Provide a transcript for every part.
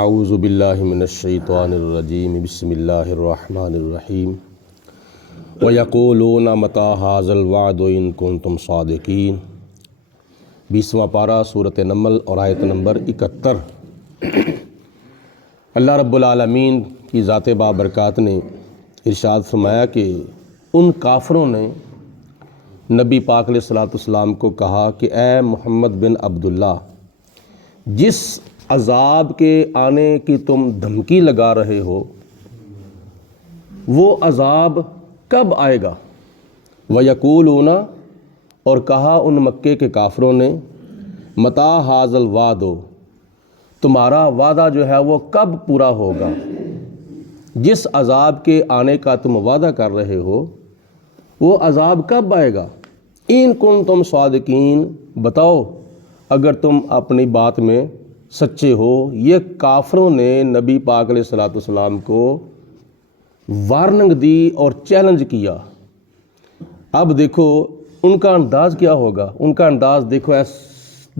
اعوذ باللہ من الشیطان الرجیم بسم اللہ الرحمن الرحیم وَيَقُولُونَ مَتَىٰ هَٰذَا الْوَعْدُ إِن كُنتُمْ صَادِقِينَ 20واں پارہ سورۃ نمل اور آیت نمبر 71۔ اللہ رب العالمین کی ذات بابرکات نے ارشاد فرمایا کہ ان کافروں نے نبی پاک علیہ الصلوۃ والسلام کو کہا کہ اے محمد بن عبداللہ، جس عذاب کے آنے کی تم دھمکی لگا رہے ہو وہ عذاب کب آئے گا؟ وَيَقُولُونَ، اور کہا ان مکے کے کافروں نے، مَتَىٰ هَٰذَا الْوَعْدُ، تمہارا وعدہ جو ہے وہ کب پورا ہوگا؟ جس عذاب کے آنے کا تم وعدہ کر رہے ہو وہ عذاب کب آئے گا؟ اِن كُنتُمْ صَادِقِينَ، بتاؤ اگر تم اپنی بات میں سچے ہو۔ یہ کافروں نے نبی پاک علیہ الصلوۃ والسلام کو وارننگ دی اور چیلنج کیا۔ اب دیکھو ان کا انداز کیا ہوگا۔ ان کا انداز دیکھو، اس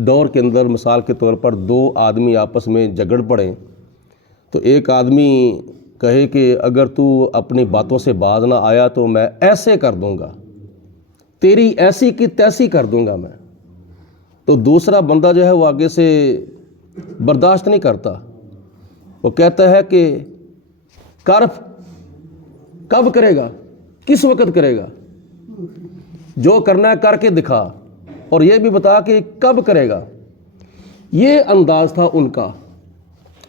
دور کے اندر مثال کے طور پر دو آدمی آپس میں جھگڑ پڑیں تو ایک آدمی کہے کہ اگر تو اپنی باتوں سے باز نہ آیا تو میں ایسے کر دوں گا، تیری ایسی کی تیسی کر دوں گا میں، تو دوسرا بندہ جو ہے وہ آگے سے برداشت نہیں کرتا، وہ کہتا ہے کہ کب کرے گا، کس وقت کرے گا، جو کرنا ہے کر کے دکھا، اور یہ بھی بتا کہ کب کرے گا۔ یہ انداز تھا ان کا،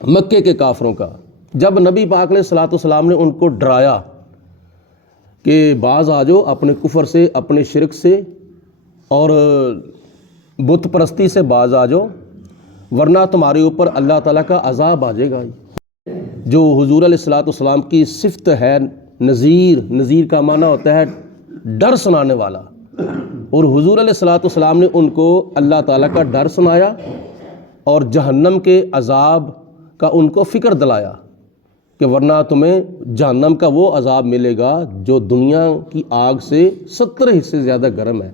مکے کے کافروں کا۔ جب نبی پاک علیہ الصلوۃ والسلام نے ان کو ڈرایا کہ باز آ جاؤ اپنے کفر سے، اپنے شرک سے اور بت پرستی سے باز آ جاؤ، ورنہ تمہارے اوپر اللہ تعالیٰ کا عذاب آ جائے گا۔ جو حضور علیہ الصلوۃ والسلام کی صفت ہے نذیر کا معنی ہوتا ہے ڈر سنانے والا، اور حضور علیہ الصلوۃ والسلام نے ان کو اللہ تعالیٰ کا ڈر سنایا اور جہنم کے عذاب کا ان کو فکر دلایا کہ ورنہ تمہیں جہنم کا وہ عذاب ملے گا جو دنیا کی آگ سے 70 حصے زیادہ گرم ہے۔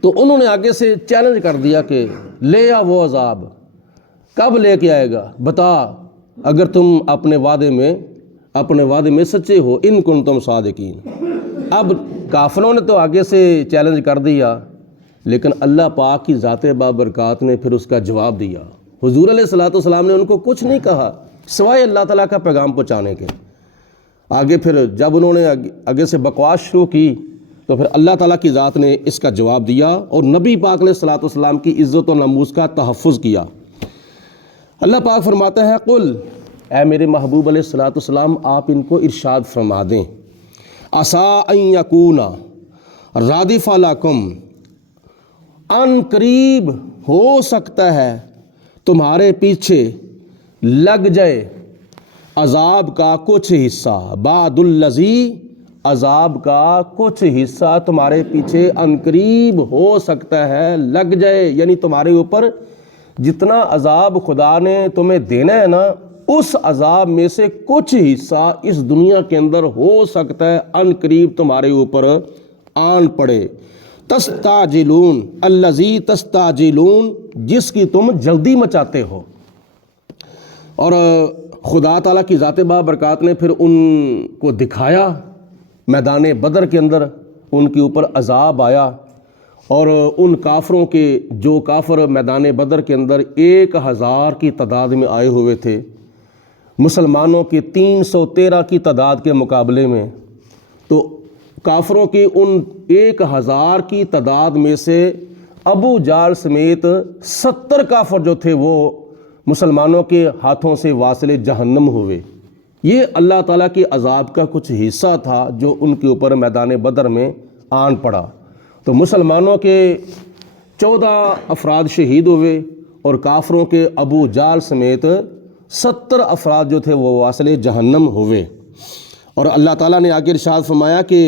تو انہوں نے آگے سے چیلنج کر دیا کہ لے آ وہ عذاب، کب لے کے آئے گا، بتا اگر تم اپنے وعدے میں سچے ہو، ان کنتم صادقین۔ اب کافروں نے تو آگے سے چیلنج کر دیا، لیکن اللہ پاک کی ذات بابرکات نے پھر اس کا جواب دیا۔ حضور علیہ الصلوۃ والسلام نے ان کو کچھ نہیں کہا سوائے اللہ تعالیٰ کا پیغام پہنچانے کے۔ آگے پھر جب انہوں نے آگے سے بکواس شروع کی تو پھر اللہ تعالیٰ کی ذات نے اس کا جواب دیا اور نبی پاک علیہ الصلوۃ والسلام کی عزت و ناموس کا تحفظ کیا۔ اللہ پاک فرماتا ہے، قل، اے میرے محبوب علیہ الصلوۃ والسلام آپ ان کو ارشاد فرما دیں، عسیٰ ان یکون رادف لکم، ان قریب ہو سکتا ہے تمہارے پیچھے لگ جائے عذاب کا کچھ حصہ، بعد الذی، عذاب کا کچھ حصہ تمہارے پیچھے عنقریب ہو سکتا ہے لگ جائے، یعنی تمہارے اوپر جتنا عذاب خدا نے تمہیں دینا ہے نا، اس عذاب میں سے کچھ حصہ اس دنیا کے اندر ہو سکتا ہے عنقریب تمہارے اوپر آن پڑے۔ تستعجلون، الذی تستعجلون، جس کی تم جلدی مچاتے ہو۔ اور خدا تعالیٰ کی ذات بابرکات نے پھر ان کو دکھایا میدان بدر کے اندر، ان کے اوپر عذاب آیا، اور ان کافروں کے جو کافر میدان بدر کے اندر 1000 کی تعداد میں آئے ہوئے تھے، مسلمانوں کی 313 کی تعداد کے مقابلے میں، تو کافروں کی ان 1000 کی تعداد میں سے ابو جہل سمیت 70 کافر جو تھے وہ مسلمانوں کے ہاتھوں سے واصل جہنم ہوئے۔ یہ اللہ تعالیٰ کے عذاب کا کچھ حصہ تھا جو ان کے اوپر میدان بدر میں آن پڑا۔ تو مسلمانوں کے 14 افراد شہید ہوئے اور کافروں کے ابو جہل سمیت 70 افراد جو تھے وہ واصل جہنم ہوئے۔ اور اللہ تعالیٰ نے آگے ارشاد فرمایا کہ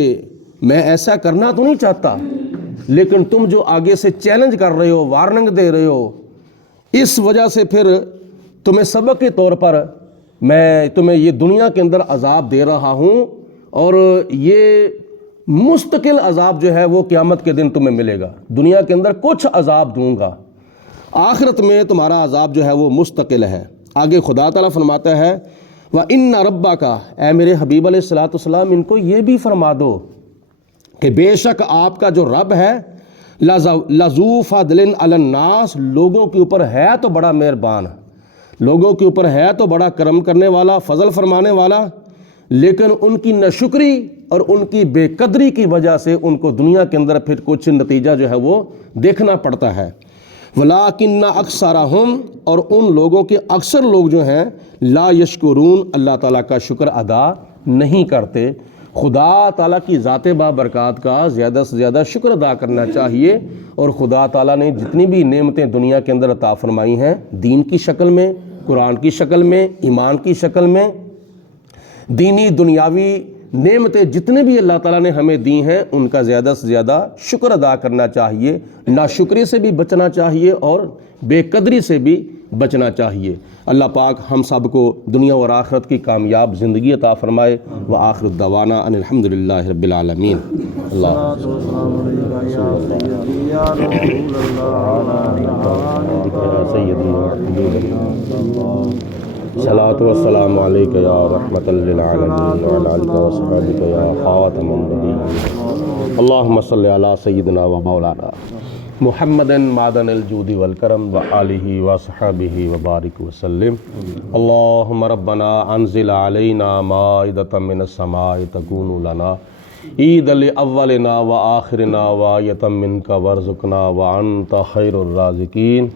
میں ایسا کرنا تو نہیں چاہتا، لیکن تم جو آگے سے چیلنج کر رہے ہو، وارننگ دے رہے ہو، اس وجہ سے پھر تمہیں سبق کے طور پر میں تمہیں یہ دنیا کے اندر عذاب دے رہا ہوں، اور یہ مستقل عذاب جو ہے وہ قیامت کے دن تمہیں ملے گا۔ دنیا کے اندر کچھ عذاب دوں گا، آخرت میں تمہارا عذاب جو ہے وہ مستقل ہے۔ آگے خدا تعالیٰ فرماتا ہے وَإِنَّ رَبَّكَ، اے میرے حبیب علیہ الصلوۃ والسلام ان کو یہ بھی فرما دو کہ بے شک آپ کا جو رب ہے لَذُو فَضْلٍ عَلَى النَّاسِ، لوگوں کے اوپر ہے تو بڑا مہربان، لوگوں کے اوپر ہے تو بڑا کرم کرنے والا، فضل فرمانے والا، لیکن ان کی ناشکری اور ان کی بے قدری کی وجہ سے ان کو دنیا کے اندر پھر کچھ نتیجہ جو ہے وہ دیکھنا پڑتا ہے۔ وَلَٰكِنَّ أَكْثَرَهُمْ، اور ان لوگوں کے اکثر لوگ جو ہیں لا یشکرون، اللہ تعالیٰ کا شکر ادا نہیں کرتے۔ خدا تعالیٰ کی ذات بابرکات کا زیادہ سے زیادہ شکر ادا کرنا چاہیے، اور خدا تعالیٰ نے جتنی بھی نعمتیں دنیا کے اندر عطا فرمائی ہیں، دین کی شکل میں، قرآن کی شکل میں، ایمان کی شکل میں، دینی دنیاوی نعمتیں جتنے بھی اللہ تعالیٰ نے ہمیں دی ہیں، ان کا زیادہ سے زیادہ شکر ادا کرنا چاہیے، ناشکری سے بھی بچنا چاہیے اور بے قدری سے بھی بچنا چاہیے۔ اللہ پاک ہم سب کو دنیا اور آخرت کی کامیاب زندگی عطا فرمائے۔ وآخر الدعوانا ان الحمدللہ رب العالمین۔ اللہ صلاۃ والسلام علیک یا رحمۃ للعالمین وعلی آلک وصحبک یا خاتم النبیین۔ اللہم صلی علی سیدنا و مولانا محمد معدن الجود والکرم وآلہ وصحبہ وبارک وسلم۔ اللہم ربنا انزل علینا مائدۃ من السماء تکون لنا عید لاولنا وآخرنا وآیۃ منک وارزقنا وانت خیر الرازقین۔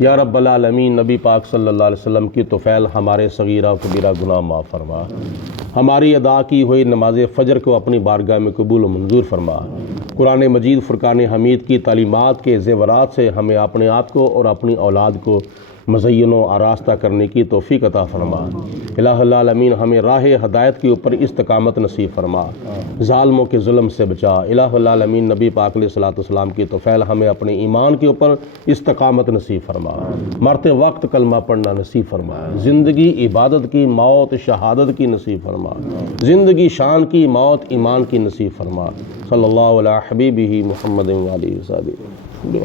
یا رب العالمین، نبی پاک صلی اللہ علیہ وسلم کی طفیل ہمارے صغیرہ و کبیرہ گناہ معاف فرما، ہماری ادا کی ہوئی نماز فجر کو اپنی بارگاہ میں قبول و منظور فرما، قرآن مجید فرقان حمید کی تعلیمات کے زیورات سے ہمیں اپنے آپ کو اور اپنی اولاد کو مزین و آراستہ کرنے کی توفیق عطا فرما۔ الہ العالمین، ہمیں راہ ہدایت کے اوپر استقامت نصیب فرما، ظالموں کے ظلم سے بچا۔ الہ العالمین، نبی پاک علیہ الصلوۃ والسلام کی طفیل ہمیں اپنے ایمان کے اوپر استقامت نصیب فرما، مرتے وقت کلمہ پڑھنا نصیب فرما، زندگی عبادت کی، موت شہادت کی نصیب فرما، زندگی شان کی، موت ایمان کی نصیب فرما۔ صلی اللہ علیہ حبیبہ محمد وآلہ وصحبہ۔